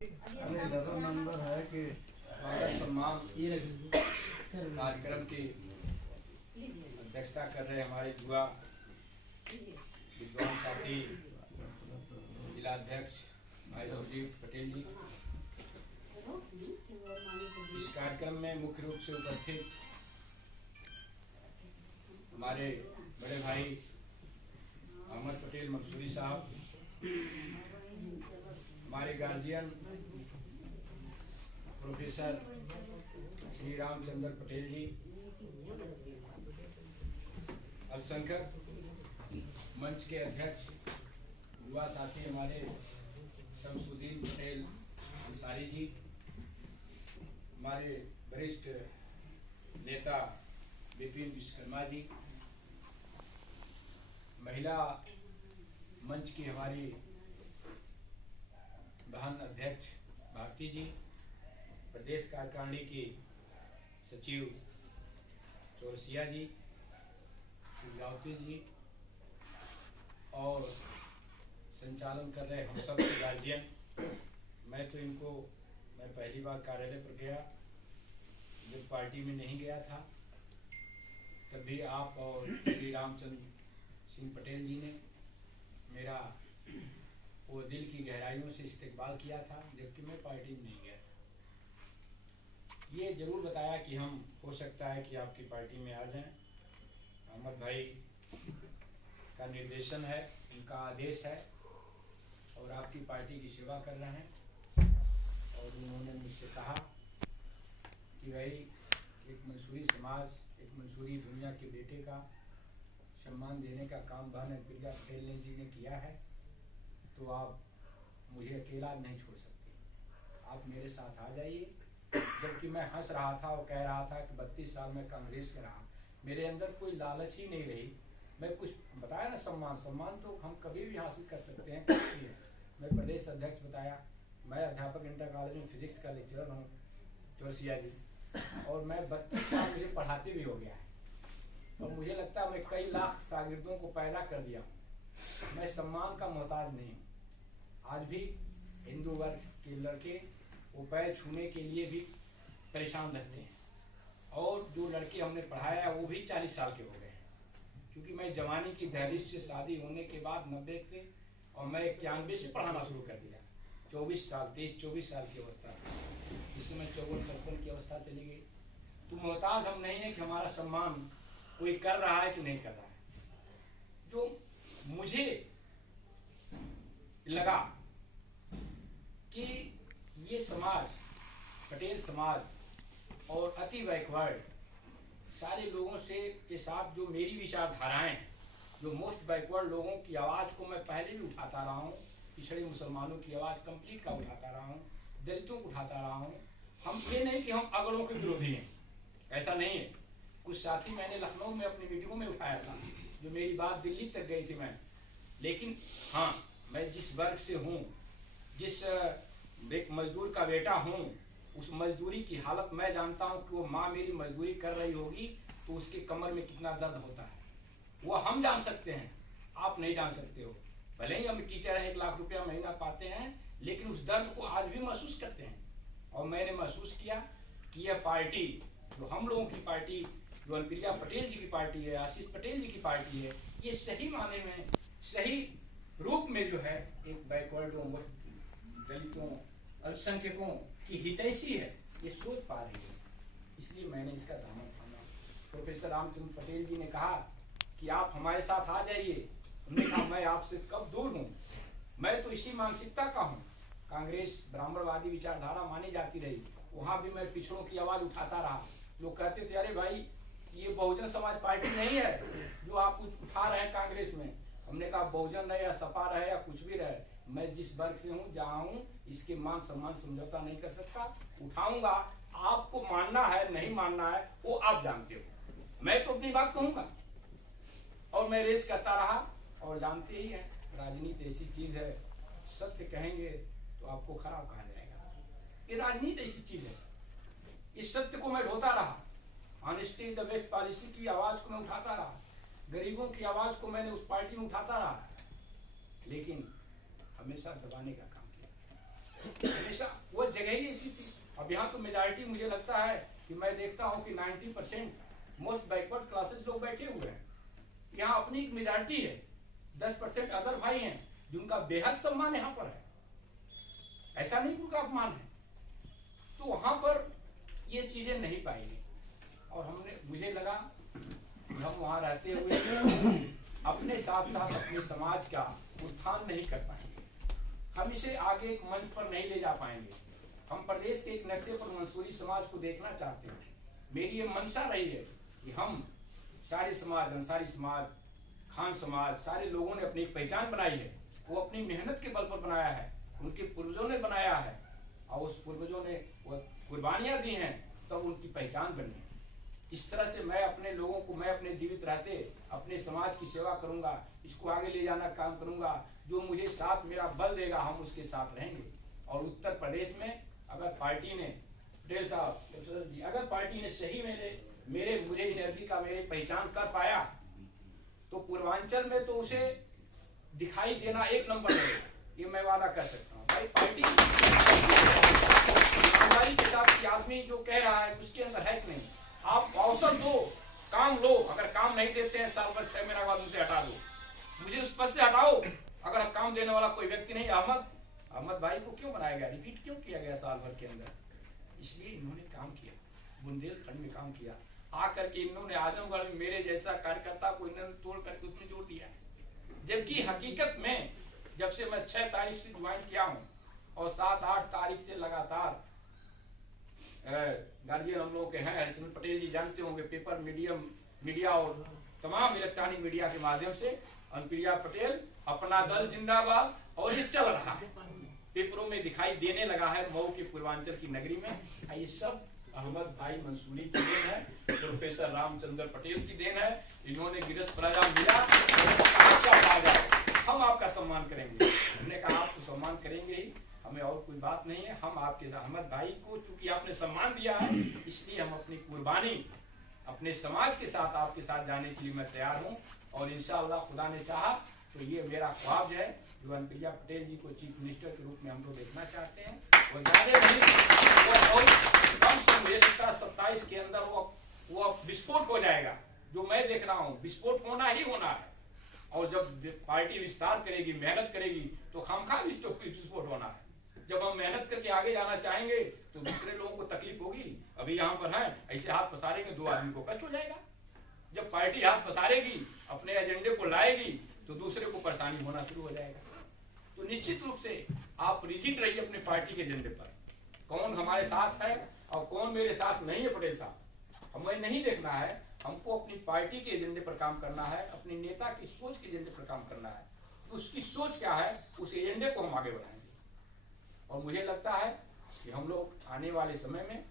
Number है कि स्वागत सम्मान कार्यक्रम की अध्यक्षता कर रहे हमारे युवा विद्वान साथी जिला अध्यक्ष भाई सुजीत पटेल जी। इस कार्यक्रम में मुख्य रूप से उपस्थित हमारे बड़े भाई अहमद पटेल मंसूरी साहब, हमारे गार्जियन प्रोफेसर श्री रामचंद्र पटेल जी, अल्पसंख्यक मंच के अध्यक्ष युवा साथी हमारे शमसुद्दीन पटेल अंसारी जी, हमारे वरिष्ठ नेता विपिन विश्वकर्मा जी, महिला मंच की हमारी बहन अध्यक्ष भारती जी, प्रदेश कार्यकारिणी की सचिव चौरसिया जी, सुजावती जी और संचालन कर रहे हम सब के गार्जियन। मैं पहली बार कार्यालय पर गया जब पार्टी में नहीं गया था, तभी आप और श्री रामचंद्र सिंह पटेल जी ने मेरा वो दिल की गहराइयों से इस्तकबाल किया था, जबकि मैं पार्टी में नहीं गया था। ये जरूर बताया कि हम हो सकता है कि आपकी पार्टी में आ जाएं। अहमद भाई का निर्देशन है, उनका आदेश है और आपकी पार्टी की सेवा कर रहे हैं। और उन्होंने मुझसे कहा कि भाई एक मंसूरी समाज, एक मंसूरी दुनिया के बेटे का सम्मान देने का काम बहन प्रिया पटेल जी ने किया है, तो आप मुझे अकेला नहीं छोड़ सकते, आप मेरे साथ आ जाइए। जबकि मैं हंस रहा था और कह रहा था कि 32 साल में कांग्रेस में रहा, मेरे अंदर कोई लालच ही नहीं रही। मैं कुछ बताया ना, सम्मान तो हम कभी भी हासिल कर सकते हैं। मैं प्रदेश अध्यक्ष बताया, मैं अध्यापक इंटर कॉलेज में फिजिक्स का लेक्चरर हूँ चौरसिया जी, और मैं 32 साल मुझे पढ़ाते भी हो गया है और मुझे लगता है मैं कई लाख शागिर्दों को पैदा कर दिया। मैं सम्मान का मोहताज नहीं हूँ। आज भी हिंदू वर्ग के लड़के वो पैर छूने के लिए भी परेशान रहते हैं, और जो लड़के हमने पढ़ाया है वो भी 40 साल के हो गए हैं, क्योंकि मैं जवानी की दहलीज से शादी होने के बाद 90 से, और मैं 91 से पढ़ाना शुरू कर दिया। 24 साल 23-24 साल की अवस्था, इस समय 54-53 की अवस्था चली गई। तो मोहताज हम नहीं है कि हमारा सम्मान कोई कर रहा है कि नहीं कर रहा है। जो मुझे लगा कि ये समाज, पटेल समाज और अति बैकवर्ड सारे लोगों से के साथ जो मेरी विचारधाराएं हैं, जो मोस्ट बैकवर्ड लोगों की आवाज़ को मैं पहले भी उठाता रहा हूँ, पिछड़े मुसलमानों की आवाज़ कंप्लीट का उठाता रहा हूँ, दलितों को उठाता रहा हूँ। हम ये नहीं कि हम अगड़ों के विरोधी हैं, ऐसा नहीं है। कुछ साथी मैंने लखनऊ में अपनी मीटिंगों में उठाया था, जो मेरी बात दिल्ली तक गई थी मैं। लेकिन हाँ, मैं जिस वर्ग से हूँ, जिस एक मजदूर का बेटा हूँ, उस मजदूरी की हालत मैं जानता हूँ कि वो माँ मेरी मजदूरी कर रही होगी तो उसके कमर में कितना दर्द होता है। वो हम जान सकते हैं, आप नहीं जान सकते हो। भले ही हम टीचर हैं, 1 लाख रुपया महीना पाते हैं, लेकिन उस दर्द को आज भी महसूस करते हैं। और मैंने महसूस किया कि यह पार्टी, जो हम लोगों की पार्टी, जो प्रिया पटेल जी की पार्टी है, आशीष पटेल जी की पार्टी है, ये सही माने में, सही रूप में जो है एक बैकवर्डों, दलितों, अल्पसंख्यकों की हितैषी है, ये सोच पा रही है। इसलिए मैंने इसका दामन थामा। प्रोफेसर रामचंद्र पटेल जी ने कहा कि आप हमारे साथ आ जाइए। हमने कहा मैं आपसे कब दूर हूँ, मैं तो इसी मानसिकता का हूँ। कांग्रेस ब्राह्मणवादी विचारधारा मानी जाती रही, वहाँ भी मैं पिछड़ों की आवाज़ उठाता रहा। लोग कहते थे अरे भाई ये बहुजन समाज पार्टी नहीं है जो आप कुछ उठा रहे हैं कांग्रेस में। हमने कहा बहुजन रहे या सपा रहे या कुछ भी रहे, मैं जिस वर्ग से हूँ, जहाँ हूँ, इसके मान सम्मान समझौता नहीं कर सकता। उठाऊंगा, आपको मानना है नहीं मानना है वो आप जानते हो, मैं तो अपनी बात कहूँगा। और मैं रेस करता रहा, और जानते ही हैं राजनीति ऐसी चीज है, सत्य कहेंगे तो आपको खराब कहा जाएगा। ये राजनीति ऐसी चीज है, इस सत्य को मैं ढोता रहा। Honesty is the best policy की आवाज को मैं उठाता रहा, गरीबों की आवाज को मैंने उस पार्टी में उठाता रहा, लेकिन हमेशा दबाने का काम किया, हमेशा जगह ही ऐसी थी। अब यहाँ तो मेजॉरिटी मुझे लगता है कि मैं देखता हूँ कि 90% मोस्ट बैकवर्ड क्लासेस लोग बैठे हुए हैं। यहाँ अपनी एक मेजॉरिटी है, 10% अदर भाई हैं जिनका बेहद सम्मान यहाँ पर है, ऐसा नहीं उनका अपमान है। तो वहां पर ये चीजें नहीं पाएंगे। और मुझे लगा कि हम वहां रहते हुए अपने साथ साथ अपने समाज का उत्थान नहीं कर पाएंगे, हम इसे आगे एक मंच पर नहीं ले जा पाएंगे। हम प्रदेश के एक नक्शे पर मंसूरी समाज को देखना चाहते हैं। मेरी ये मंशा रही है कि हम सारे समाज, अंसारी समाज, खान समाज, सारे लोगों ने अपनी एक पहचान बनाई है। वो अपनी मेहनत के बल पर बनाया है, उनके पूर्वजों ने बनाया है, और उस पूर्वजों ने वो कुर्बानियां दी हैं, तब उनकी पहचान बनी। इस तरह से मैं अपने लोगों को, मैं अपने जीवित रहते अपने समाज की सेवा करूंगा, इसको आगे ले जाना काम करूंगा। जो मुझे साथ मेरा बल देगा, हम उसके साथ रहेंगे। और उत्तर प्रदेश में अगर पार्टी ने, पटेल साहब जी, अगर पार्टी ने सही में मुझे एनर्जी का मेरे पहचान कर पाया, तो पूर्वांचल में तो उसे दिखाई देना एक नंबर है, ये मैं वादा कर सकता हूँ। भाई पार्टी ईमानदारी के साथ आदमी जो कह रहा है उसके अंदर है कि नहीं। आप अवसर दो, काम लो, अगर काम नहीं देते हैं साल भर 6 महीना बाद उसे हटा दो, मुझे उस पद से हटाओ। अगर काम देने वाला कोई व्यक्ति नहीं, अहमद भाई को क्यों बनाया गया, रिपीट क्यों किया गया साल भर के अंदर? इसलिए इन्होंने काम किया, बुंदेलखंड में काम किया। आकर के इन्होंने आजमगढ़ में मेरे जैसा कार्यकर्ता को इन्होंने तोड़ करके उसमें जोड़ दिया। जबकि हकीकत में जब से मैं 6 तारीख से ज्वाइन किया हूँ और 7-8 तारीख से लगातार गार्जियन हम लोगों के हैं, हरिचंद्र पटेल जी जानते होंगे, पेपर मीडिया और तमाम इलेक्ट्रॉनिक मीडिया के माध्यम से अनुप्रिया पटेल अपना दल जिंदाबाद, और ये चल रहा है, पेपरों में दिखाई देने लगा है मऊ के पूर्वांचल की नगरी में। ये सब अहमद भाई मंसूरी की देन है, प्रोफेसर रामचंद्र पटेल की देन है। इन्होंने गिरस प्रजा मिला, हम आपका सम्मान करेंगे। हमने कहा आप तो सम्मान करेंगे ही, हमें और कोई बात नहीं है। हम आपके अहमद भाई को चूंकि आपने सम्मान दिया है, इसलिए हम अपनी कुर्बानी अपने समाज के साथ आपके साथ जाने के लिए मैं तैयार हूँ। और इंशाअल्लाह खुदा ने चाहा तो ये मेरा ख्वाब है, जो अनुप्रिया पटेल जी को चीफ मिनिस्टर के रूप में हम लोग देखना चाहते हैं। वो ज्यादा नहीं, वो कम से मुझे लगता है 27 के अंदर वो विस्फोट हो जाएगा। जो मैं देख रहा हूँ विस्फोट होना ही होना है। और जब पार्टी विस्तार करेगी, मेहनत करेगी, तो खामखा विस्फोट होना है। जब हम मेहनत करके आगे जाना चाहेंगे तो दूसरे लोगों को तकलीफ होगी। अभी यहाँ पर है, ऐसे हाथ पसारेंगे 2 आदमी को कष्ट हो जाएगा। जब पार्टी हाथ पसारेगी, अपने एजेंडे को लाएगी, तो दूसरे को परेशानी होना शुरू हो जाएगा। तो निश्चित रूप से आप रिजिड रहिए अपने पार्टी के एजेंडे पर, कौन हमारे साथ है और कौन मेरे साथ नहीं है। पटेल साहब, हमें नहीं देखना है, हमको अपनी पार्टी के एजेंडे पर काम करना है, अपने नेता की सोच के एजेंडे पर काम करना है। उसकी सोच क्या है, उस एजेंडे को हम आगे बढ़ाएंगे। और मुझे लगता है कि हम लोग आने वाले समय में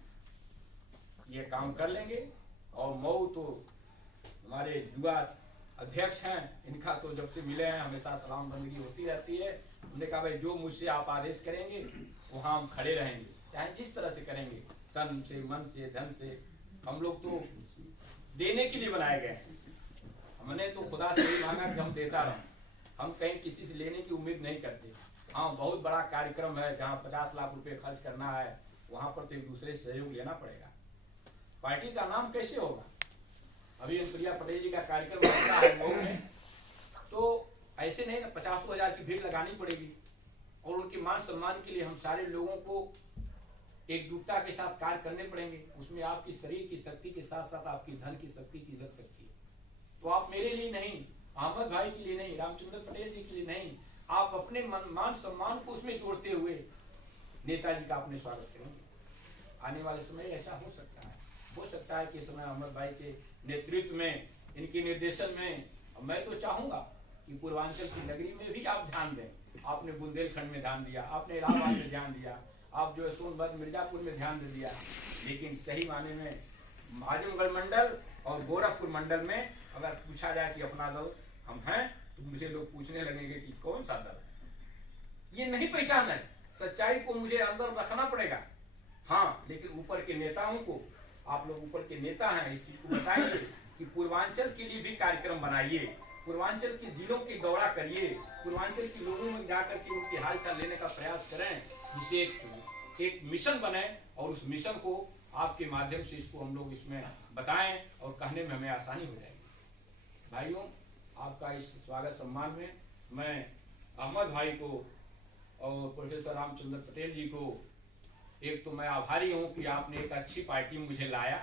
ये काम कर लेंगे। और मऊ तो हमारे युवा अध्यक्ष हैं, इनका तो जब से मिले हैं हमेशा सलाम बंदगी होती रहती है। उन्होंने कहा भाई जो मुझसे आप आदेश करेंगे वहाँ हम खड़े रहेंगे, चाहे जिस तरह से करेंगे, तन से, मन से, धन से। हम लोग तो देने के लिए बनाए गए हैं। हमने तो खुदा से ही मांगा कि हम देता रहें, हम कहीं किसी से लेने की उम्मीद नहीं करते। हाँ, बहुत बड़ा कार्यक्रम है जहाँ 50 लाख रुपए खर्च करना है, वहां पर तो एक दूसरे से सहयोग लेना पड़ेगा। पार्टी का नाम कैसे होगा? अभी अनुप्रिया पटेल जी का कार्यक्रम होता है मऊ में, तो ऐसे नहीं ना 50,000 की भीड़ लगानी पड़ेगी। और उनके मान सम्मान के लिए हम सारे लोगों को एकजुटता के साथ कार्य करने पड़ेंगे। उसमें आपकी शरीर की शक्ति के साथ साथ आपकी धन की शक्ति की लग सकती है। तो आप मेरे लिए नहीं, अहमद भाई के लिए नहीं, रामचंद्र पटेल जी के लिए नहीं, आप अपने मान सम्मान को उसमें जोड़ते हुए नेताजी का अपने स्वागत करेंगे। आने वाले समय ऐसा हो सकता है कि समय अहमद भाई के नेतृत्व में, इनके निर्देशन में, मैं तो चाहूंगा कि पूर्वांचल की नगरी में भी आप ध्यान दें। आपने बुंदेलखंड में ध्यान दिया, आपने इलाहाबाद में ध्यान दिया, आप जो है सोनभद्र मिर्जापुर में ध्यान दे दिया, लेकिन सही माने में आजमगढ़ मंडल और गोरखपुर मंडल में अगर पूछा जाए कि अपना दल हम हैं, तो मुझे लोग पूछने लगेंगे कि कौन सा दल है। ये नहीं पहचान है, सच्चाई को मुझे अंदर रखना पड़ेगा। हाँ, लेकिन ऊपर के नेताओं को, आप लोग ऊपर के नेता हैं, इस चीज को बताइए कि पूर्वांचल के लिए भी कार्यक्रम बनाइए, पूर्वांचल के जिलों की दौरा करिए, पूर्वांचल के लोगों में जाकर के उनके हालचाल लेने का प्रयास करें, जिससे एक मिशन बने और उस मिशन को आपके माध्यम से इसको हम लोग इसमें बताएं और कहने में हमें आसानी हो जाएगी। भाइयों, आपका इस स्वागत सम्मान में मैं अहमद भाई को और प्रोफेसर रामचंद्र पटेल जी को एक तो मैं आभारी हूँ कि आपने एक अच्छी पार्टी मुझे लाया,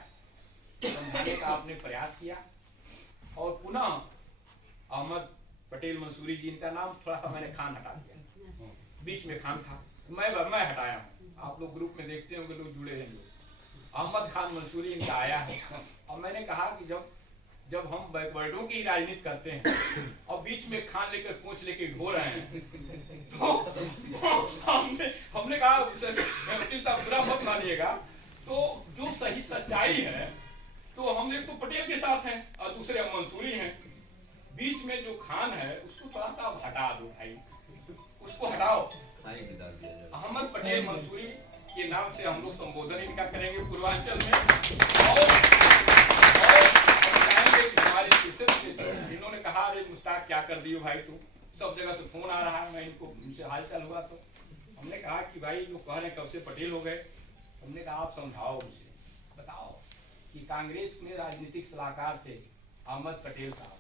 समझाने का आपने प्रयास किया। और पुनः अहमद पटेल मंसूरी जी, इनका नाम थोड़ा सा मैंने खान हटा दिया, बीच में खान था, मैं हटाया हूँ। आप लोग ग्रुप में देखते होंगे, लोग जुड़े हैं, अहमद खान मंसूरी इनका आया है। और मैंने कहा कि जब हम बैकवर्डों की राजनीति करते हैं और बीच में खान लेकर पूछ लेके घो रहे हैं, तो हमने कहा वकील साहब बुरा मत मानिएगा, तो जो सही सच्चाई है तो हम लोग तो पटेल के साथ हैं और दूसरे हम मंसूरी हैं। बीच में जो खान है उसको थोड़ा सा हटा दो भाई, उसको हटाओ। अहमद पटेल मंसूरी के नाम से हम लोग संबोधन इनका करेंगे पूर्वांचल में। और हमारे इन्होंने कहा, अरे मुश्ताक क्या कर दियो भाई, तू सब जगह से फोन आ रहा है, मैं इनको उनसे हालचाल हुआ तो हमने कहा कि भाई लोग कह रहे कब से पटेल हो गए। हमने कहा आप समझाओ उसे, बताओ कि कांग्रेस में राजनीतिक सलाहकार थे अहमद पटेल साहब,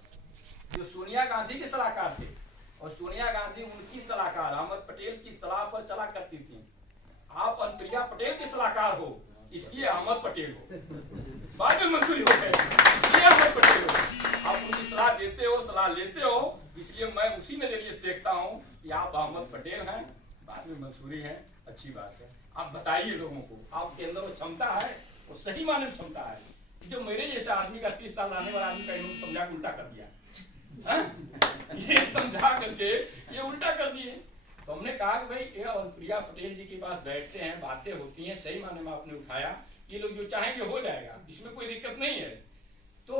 जो सोनिया गांधी के सलाहकार थे, और सोनिया गांधी उनकी सलाहकार अहमद पटेल की सलाह पर चला करती थी। आप अनुप्रिया पटेल के सलाहकार हो, इसलिए अहमद पटेल हो, बाद में मंसूरी हो गए, इसलिए अहमद पटेल हो। आप उनकी सलाह देते हो, सलाह लेते हो, इसलिए मैं उसी नजरिए से देखता हूँ कि आप अहमद पटेल हैं, बाद में मंसूरी हैं, अच्छी बात है। आप बताइए लोगों को, आपके अंदर वो क्षमता है, वो सही माने में क्षमता है कि जो मेरे जैसे आदमी का 30 साल रहने वाला आदमी का इन्होंने समझा के उल्टा कर दिया, ये समझा करके ये उल्टा कर दिए। तो हमने कहा कि भाई ये अनुप्रिया पटेल जी के पास बैठते हैं, बातें होती हैं, सही माने में आपने उठाया, ये लोग जो चाहेंगे हो जाएगा, इसमें कोई दिक्कत नहीं है। तो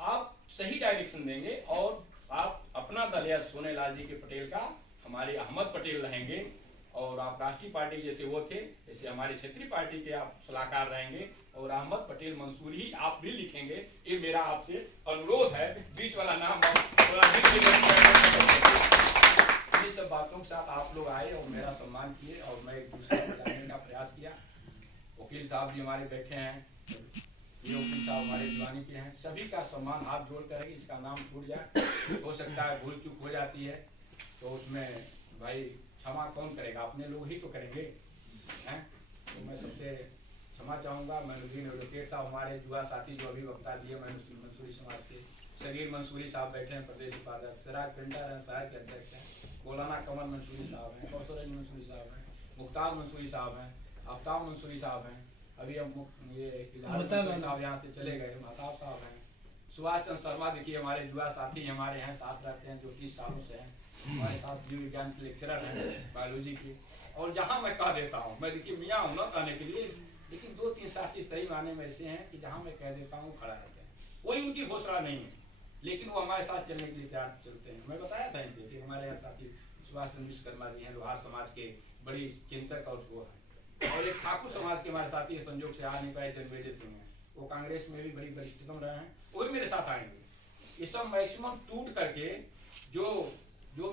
आप सही डायरेक्शन देंगे और आप अपना दल या सोनेलाल जी के पटेल का हमारे अहमद पटेल रहेंगे, और आप राष्ट्रीय पार्टी जैसे वो थे जैसे हमारे क्षेत्रीय पार्टी के आप सलाहकार रहेंगे, और अहमद पटेल मंसूरी आप भी लिखेंगे। ये मेरा आपसे अनुरोध है, बीच वाला नाम ये सब बातों के साथ आप लोग आए और मेरा सम्मान किए, और मैं एक दूसरे को जानने का प्रयास किया। वकील साहब भी हमारे बैठे हैं, ये वकील साहब हमारे दीवानी के हैं, सभी का सम्मान हाथ जोड़ कर है, इसका नाम छूट जाए, हो सकता है भूल चूक हो जाती है, तो उसमें भाई क्षमा कौन करेगा, अपने लोग ही तो करेंगे हैं। तो मैं सबसे क्षमा चाहूँगा। मैनुद्दीन एडवोकेट साहब हमारे जुआ साथी जो अभी वक्ता दिए मंसूरी समाज के, शरीर मंसूरी साहब बैठे हैं प्रदेश उपाध्यक्ष, सिराज पिंडर हैं सहायक अध्यक्ष हैं, मौलाना कमर मंसूरी साहब हैं, कौशल मंसूरी साहब हैं, मुख्तार मंसूरी साहब हैं, आफ्ताब मंसूरी साहब हैं, अभी हम ये साहब यहाँ से चले गए, महताब साहब हैं, सुभाष चंद्र शर्मा देखिए हमारे जुआ साथी हमारे यहाँ साथ रहते हैं, जो 30 सालों से हैं हमारे साथ, जीव विज्ञान के लेक्चरर हैं बायोलॉजी के। और जहाँ मैं कह देता हूँ, मैं देखिए मियाँ हूँ ना कहने के लिए, लेकिन 2-3 साथी सही माने में ऐसे हैं कि जहाँ मैं कह देता हूँ खड़ा रहते हैं, कोई उनकी घोषणा नहीं है, लेकिन वो हमारे साथ चलने के लिए तैयार चलते हैं। मैं बताया था इनसे कि हमारे यहाँ साथी सुभाष चंद्र विश्वकर्मा जी हैं, लोहार समाज के बड़ी चिंतक और वो हैं, और एक ठाकुर समाज के हमारे साथी संयोग से आ नहीं पाए जन्मेजय सिंह हैं, वो कांग्रेस में भी बड़ी वरिष्ठतम रहे हैं, वो भी मेरे साथ आएंगे। ये सब मैक्सिमम टूट करके जो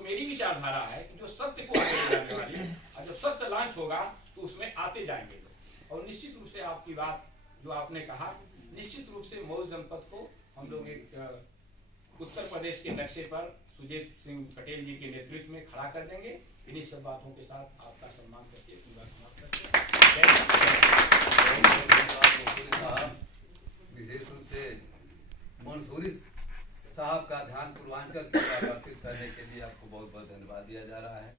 मेरी विचारधारा है कि जो सत्य को आगे ले जाने वाली, और जब सत्य लॉन्च होगा तो उसमें आते जाएंगे लोग। और निश्चित रूप से आपकी बात जो आपने कहा, निश्चित रूप से मऊ जनपद को हम लोग एक उत्तर प्रदेश के नक्शे पर सुजीत सिंह पटेल जी के नेतृत्व में खड़ा कर देंगे। इन्हीं सब बातों के साथ आपका सम्मान करके समाप्त करते हैं। विशेष रूप से मंसूरी साहब का ध्यान पूर्वांचल की ओर आकर्षित करने के लिए आपको बहुत बहुत धन्यवाद दिया जा रहा है।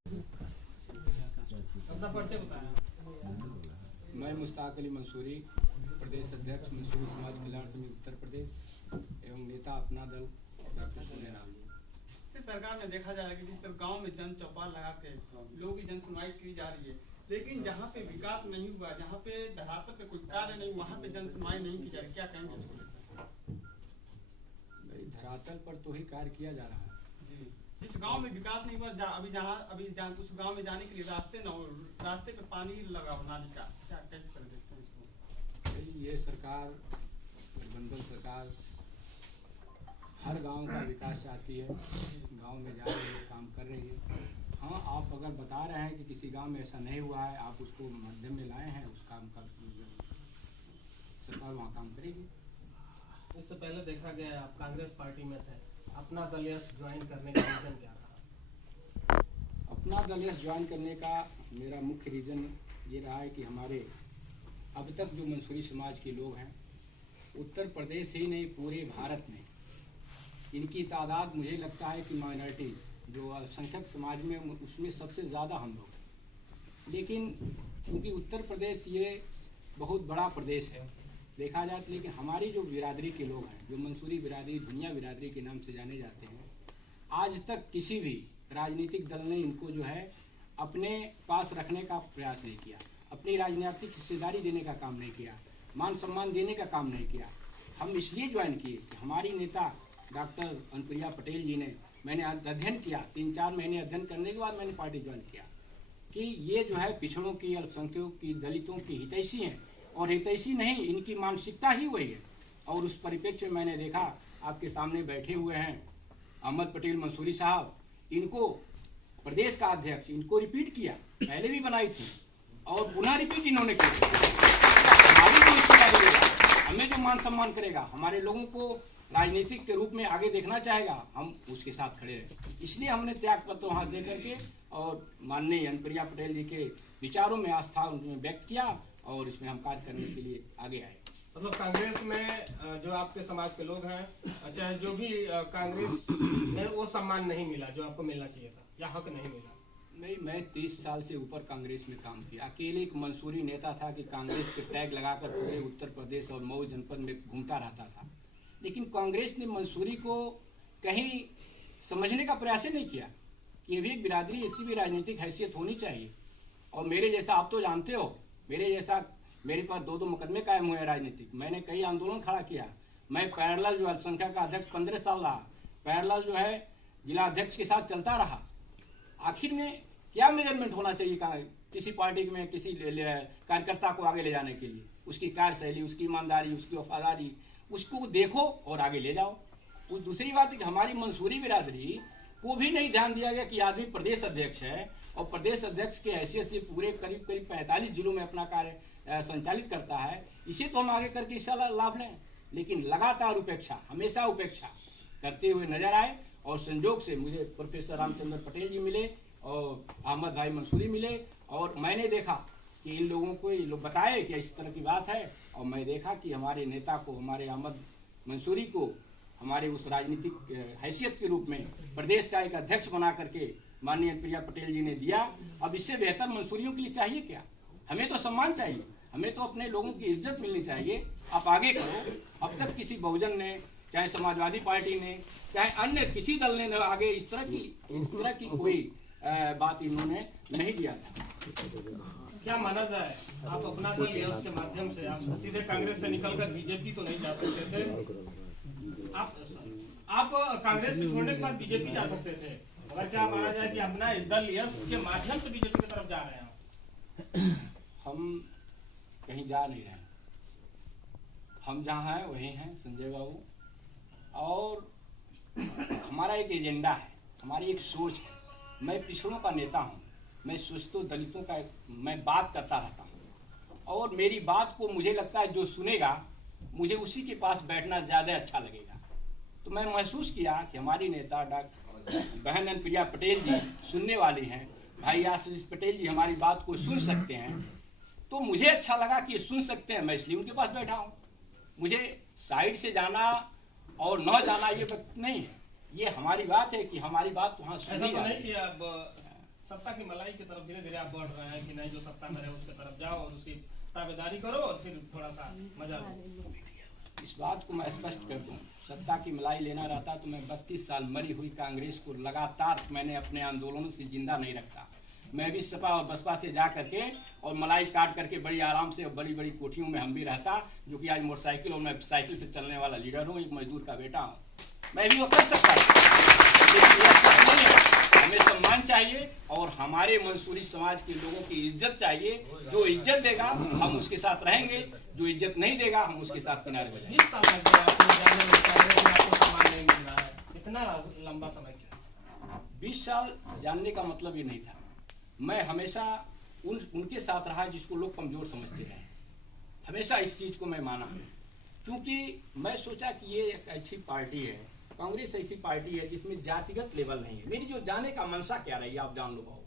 अपना परिचय बताएं। मैं मुश्ताक अली मंसूरी, प्रदेश अध्यक्ष मंसूरी समाज कल्याण समिति उत्तर प्रदेश एवं नेता अपना दल डॉक्टर सोनेलाल। सरकार में देखा जा रहा है कि जिस तरह गाँव में जन चौपाल लगा के लोगों की जन सुनवाई की जा रही है, लेकिन जहाँ पे विकास नहीं हुआ, जहाँ पे धरातल पे कोई कार्य नहीं, वहाँ पे जन सुनवाई नहीं की जा रही, क्या कहेंगे इसको? धरातल पर तो ही कार्य किया जा रहा है जी। जिस गांव में विकास नहीं हुआ, अभी उस गांव में जाने के लिए रास्ते न हो, रास्ते पे पानी लगा हो नाली का, क्या कैसे कर देखते हैं इसको? ये सरकार, गठबंधन सरकार हर गांव का विकास चाहती है, गांव में जा रही है, काम कर रही है, हाँ, आप अगर बता रहे हैं कि किसी गांव में ऐसा नहीं हुआ है, आप उसको मध्यम में लाए हैं, उस काम का सरकार वहाँ काम करेगी। इससे पहले देखा गया है आप कांग्रेस पार्टी में थे, अपना दल यश ज्वाइन करने का रीजन क्या रहा? अपना दल यश ज्वाइन करने का मेरा मुख्य रीज़न ये रहा है कि हमारे अब तक जो मंसूरी समाज के लोग हैं, उत्तर प्रदेश ही नहीं पूरे भारत में इनकी तादाद मुझे लगता है कि माइनॉरिटी जो अल्पसंख्यक समाज में उसमें सबसे ज़्यादा हम लोग हैं। लेकिन क्योंकि उत्तर प्रदेश ये बहुत बड़ा प्रदेश है देखा जाए तो, लेकिन हमारी जो बिरादरी के लोग हैं, जो मंसूरी बिरादरी, धुनिया बिरादरी के नाम से जाने जाते हैं, आज तक किसी भी राजनीतिक दल ने इनको जो है अपने पास रखने का प्रयास नहीं किया, अपनी राजनीतिक हिस्सेदारी देने का काम नहीं किया, मान सम्मान देने का काम नहीं किया। हम इसलिए ज्वाइन किए कि हमारी नेता डॉक्टर अनुप्रिया पटेल जी ने, मैंने अध्ययन किया, 3-4 महीने अध्ययन करने के बाद मैंने पार्टी ज्वाइन किया कि ये जो है पिछड़ों की, अल्पसंख्यकों की, दलितों की हितैषी हैं, और हितैषी नहीं, इनकी मानसिकता ही वही है। और उस परिप्रेक्ष्य में मैंने देखा, आपके सामने बैठे हुए हैं अहमद पटेल मंसूरी साहब, इनको प्रदेश का अध्यक्ष, इनको रिपीट किया, पहले भी बनाई थी और पुनः रिपीट इन्होंने की। हमारी जो हिस्सेदारी होगा, हमें जो मान सम्मान करेगा, हमारे लोगों को राजनीतिक के रूप में आगे देखना चाहेगा, हम उसके साथ खड़े रहे। इसलिए हमने त्याग पत्र वहाँ दे करके और माननीय अनुप्रिया पटेल जी के विचारों में आस्था उनमें व्यक्त किया और इसमें हम कार्य करने के लिए आगे आए। मतलब कांग्रेस में जो आपके समाज के लोग हैं, चाहे जो भी कांग्रेस में वो सम्मान नहीं मिला जो आपको मिलना चाहिए था, या हक नहीं मिला? नहीं, मैं 30 साल से ऊपर कांग्रेस में काम किया। अकेले एक मंसूरी नेता था कि कांग्रेस के टैग लगाकर पूरे उत्तर प्रदेश और मऊ जनपद में घूमता रहता था, लेकिन कांग्रेस ने मंसूरी को कहीं समझने का प्रयास ही नहीं किया कि ये भी एक बिरादरी, इसकी भी राजनीतिक हैसियत होनी चाहिए। और मेरे जैसा, आप तो जानते हो, मेरे जैसा, मेरे पर 2 मुकदमे कायम हुए राजनीतिक, मैंने कई आंदोलन खड़ा किया। मैं पैरेलल जो अल्पसंख्यक का अध्यक्ष 15 साल रहा, पैरेलल जो है जिला अध्यक्ष के साथ चलता रहा। आखिर में क्या मेजरमेंट होना चाहिए किसी पार्टी में किसी कार्यकर्ता को आगे ले जाने के लिए? उसकी कार्यशैली, उसकी ईमानदारी, उसकी वफादारी, उसको देखो और आगे ले जाओ। वो दूसरी बात है कि हमारी मंसूरी बिरादरी को भी नहीं ध्यान दिया गया कि आदमी प्रदेश अध्यक्ष है और प्रदेश अध्यक्ष के हैसियत से पूरे करीब 45 जिलों में अपना कार्य संचालित करता है। इसे तो हम आगे करके इसका लाभ लें, लेकिन लगातार उपेक्षा, हमेशा उपेक्षा करते हुए नजर आए। और संजोग से मुझे प्रोफेसर रामचंद्र पटेल जी मिले और अहमद भाई मंसूरी मिले, और मैंने देखा कि इन लोगों को ये लोग बताए कि इस तरह की बात है, और मैं देखा कि हमारे नेता को, हमारे अहमद मंसूरी को हमारे उस राजनीतिक हैसियत के रूप में प्रदेश का एक अध्यक्ष बना करके माननीय प्रिया पटेल जी ने दिया। अब इससे बेहतर मंसूरियों के लिए चाहिए क्या? हमें तो सम्मान चाहिए, हमें तो अपने लोगों की इज्जत मिलनी चाहिए। आप आगे करो। अब तक किसी बहुजन ने, चाहे समाजवादी पार्टी ने, चाहे अन्य किसी दल ने आगे इस तरह की कोई बात इन्होंने नहीं दिया था। क्या माना जाए, आप अपना दल यश के माध्यम से आप सीधे कांग्रेस से निकलकर बीजेपी तो नहीं जा सकते थे, आप कांग्रेस से छोड़ने के बाद बीजेपी जा सकते थे, अगर क्या माना जाए कि अपना दल यश के माध्यम से बीजेपी की तरफ जा रहे हैं? हम कहीं जा नहीं रहे, हम जहाँ हैं वहीं हैं संजय बाबू। और हमारा एक एजेंडा है, हमारी एक सोच है। मैं पिछड़ों का नेता हूँ, मैं सोचता दलितों का मैं बात करता रहता हूँ, और मेरी बात को मुझे लगता है जो सुनेगा मुझे उसी के पास बैठना ज़्यादा अच्छा लगेगा। तो मैं महसूस किया कि हमारी नेता डॉक्टर बहन अनुप्रिया पटेल जी सुनने वाली हैं, भाई आशीष पटेल जी हमारी बात को सुन सकते हैं, तो मुझे अच्छा लगा कि ये सुन सकते हैं, मैं इसलिए उनके पास बैठा हूँ। मुझे साइड से जाना और न जाना ये बात नहीं है, ये हमारी बात है कि हमारी बात वहाँ सुनी ऐसा तो नहीं कि अब सत्ता की मलाई की तरफ धीरे धीरे आप बढ़ रहे हैं कि नहीं, जो सत्ता में रहे उसके तरफ जाओ और उसकी ताबेदारी करो और फिर थोड़ा सा मजा लो। इस बात को मैं स्पष्ट कर दूं, सत्ता की मलाई लेना रहता तो मैं 32 साल मरी हुई कांग्रेस को लगातार मैंने अपने आंदोलनों से जिंदा नहीं रखता। मैं भी सपा और बसपा से जा करके और मलाई काट करके बड़ी आराम से और बड़ी बड़ी कोठियों में हम भी रहता, जो कि आज मोटरसाइकिल और मैं साइकिल से चलने वाला लीडर हूँ, एक मजदूर का बेटा हूँ, मैं भी वो कर सकता हूँ। हमें सम्मान चाहिए और हमारे मंसूरी समाज के लोगों की इज्जत चाहिए। जो इज्जत देगा हम उसके साथ रहेंगे, जो इज्जत नहीं देगा हम उसके साथ किनारे हो जाएंगे। 20 साल लग गया आपको जाने में, कांग्रेस में आपको सम्मान नहीं मिल रहा है, इतना लंबा समय क्यों? 20 साल जानने का मतलब ये नहीं था। मैं हमेशा उनके साथ रहा जिसको लोग कमजोर समझते रहे, हमेशा इस चीज को मैं माना, क्योंकि मैं सोचा कि ये एक अच्छी पार्टी है, कांग्रेस ऐसी पार्टी है जिसमें जातिगत लेवल नहीं है। मेरी जो जाने का मंशा क्या रही आप जान लो भाव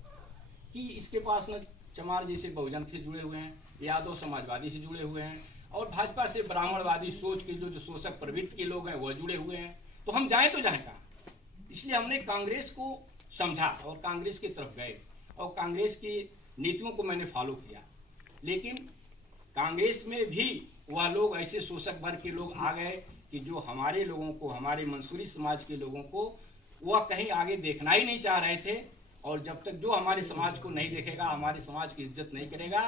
कि इसके पास न चमार जैसे बहुजन से जुड़े हुए हैं, यादव समाजवादी से जुड़े हुए हैं, और भाजपा से ब्राह्मणवादी सोच के जो शोषक प्रवृत्ति के लोग हैं वह जुड़े हुए हैं। तो हम जाएं तो जाएं कहाँ? इसलिए हमने कांग्रेस को समझा और कांग्रेस की तरफ गए और कांग्रेस की नीतियों को मैंने फॉलो किया। लेकिन कांग्रेस में भी वह लोग ऐसे शोषक वर्ग के लोग आ गए कि जो हमारे लोगों को, हमारे मंसूरी समाज के लोगों को वह कहीं आगे देखना ही नहीं चाह रहे थे। और जब तक जो हमारे समाज को नहीं देखेगा, हमारे समाज की इज्जत नहीं करेगा,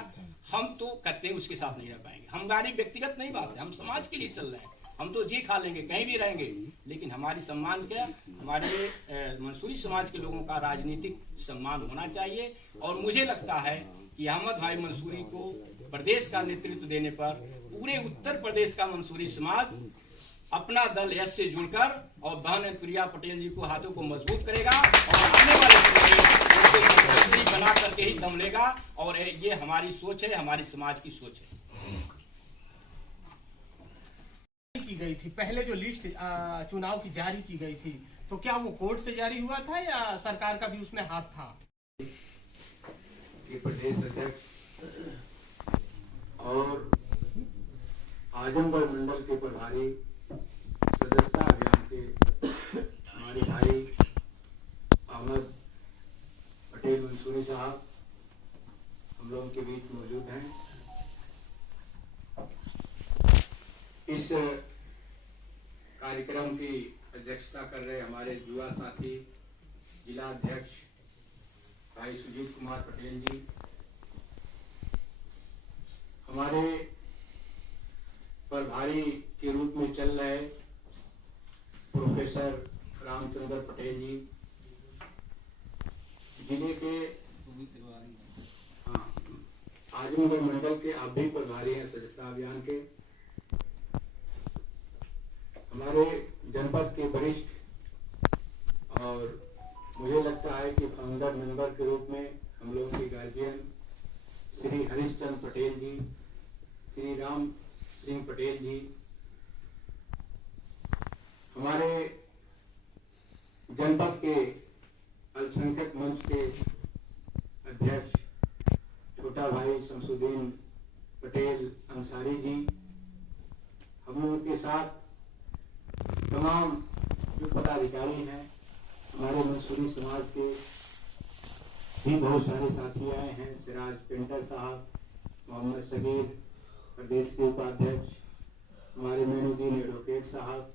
हम तो कहते हैं उसके साथ नहीं रह पाएंगे। हमारी व्यक्तिगत नहीं बात है, हम समाज के लिए चल रहे हैं। हम तो जी खा लेंगे, कहीं भी रहेंगे, लेकिन हमारी सम्मान क्या, हमारे मंसूरी समाज के लोगों का राजनीतिक सम्मान होना चाहिए। और मुझे लगता है कि अहमद भाई मंसूरी को प्रदेश का नेतृत्व देने पर पूरे उत्तर प्रदेश का मंसूरी समाज अपना दल यश से जुड़कर और बहन प्रिया पटेल जी को हाथों को मजबूत करेगा और आने वाले समय में बना करके ही दम लेगा। और ये हमारी सोच है, हमारी समाज की सोच है। की गई थी पहले जो लिस्ट चुनाव की जारी की गई थी, तो क्या वो कोर्ट से जारी हुआ था या सरकार का भी उसमें हाथ था? कि प्रदेश अध्यक्ष और आजमगढ़ मंडल के प्रभारी सदस्यता अभियान के हमारे भाई अहमद पटेल मंसूरी साहब हम लोगों के बीच मौजूद हैं। इस कार्यक्रम की अध्यक्षता कर रहे हमारे युवा साथी जिला अध्यक्ष भाई सुजीत कुमार पटेल जी, हमारे प्रभारी के रूप में चल रहे प्रोफेसर रामचंद्र पटेल जी, जिले के आजमगढ़ मंडल के आप भी प्रभारी हैं सदस्यता अभियान के, हमारे जनपद के वरिष्ठ और मुझे लगता है कि फाउंडर मेंबर के रूप में हम लोगों के गार्जियन श्री हरिश्चंद्र पटेल जी, श्री राम सिंह पटेल जी, हमारे जनपद के अल्पसंख्यक मंच के अध्यक्ष छोटा भाई शमसुद्दीन पटेल अंसारी जी, हम लोगों के साथ तमाम जो पदाधिकारी हैं, हमारे मंसूरी समाज के भी बहुत सारे साथी आए हैं। सिराज पेंटर साहब, मोहम्मद सगीर प्रदेश के उपाध्यक्ष, हमारे मेनुद्दीन एडवोकेट साहब,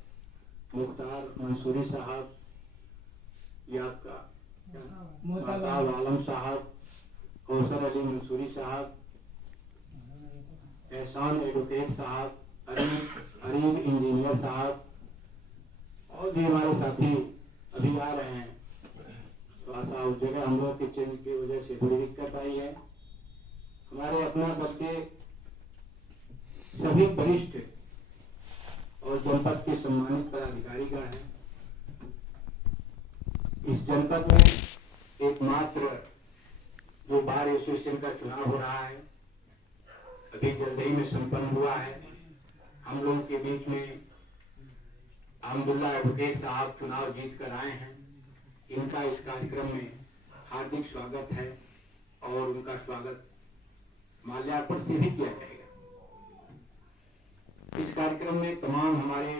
मुख्तार मंसूरी साहब, ये आपका महताब आलम साहब, कौसर अली मंसूरी साहब, एहसान एडवोकेट साहब, अरीब इंजीनियर साहब, और भी हमारे साथी अभी आ रहे हैं। थोड़ा सा उस जगह हम लोग के चेंज की वजह से थोड़ी दिक्कत आई है। हमारे अपना दल के सभी वरिष्ठ और जनपद के सम्मानित पदाधिकारीगण हैं। इस जनपद में एकमात्र जो बार एसोसिएशन का चुनाव हो रहा है, अभी जल्द ही में संपन्न हुआ है। हम लोगों के बीच में अहमदुल्ला एडवोकेट साहब चुनाव जीत कर आए हैं। इनका इस कार्यक्रम में हार्दिक स्वागत है और उनका स्वागत माल्यार्पण से भी किया जाएगा। इस कार्यक्रम में तमाम हमारे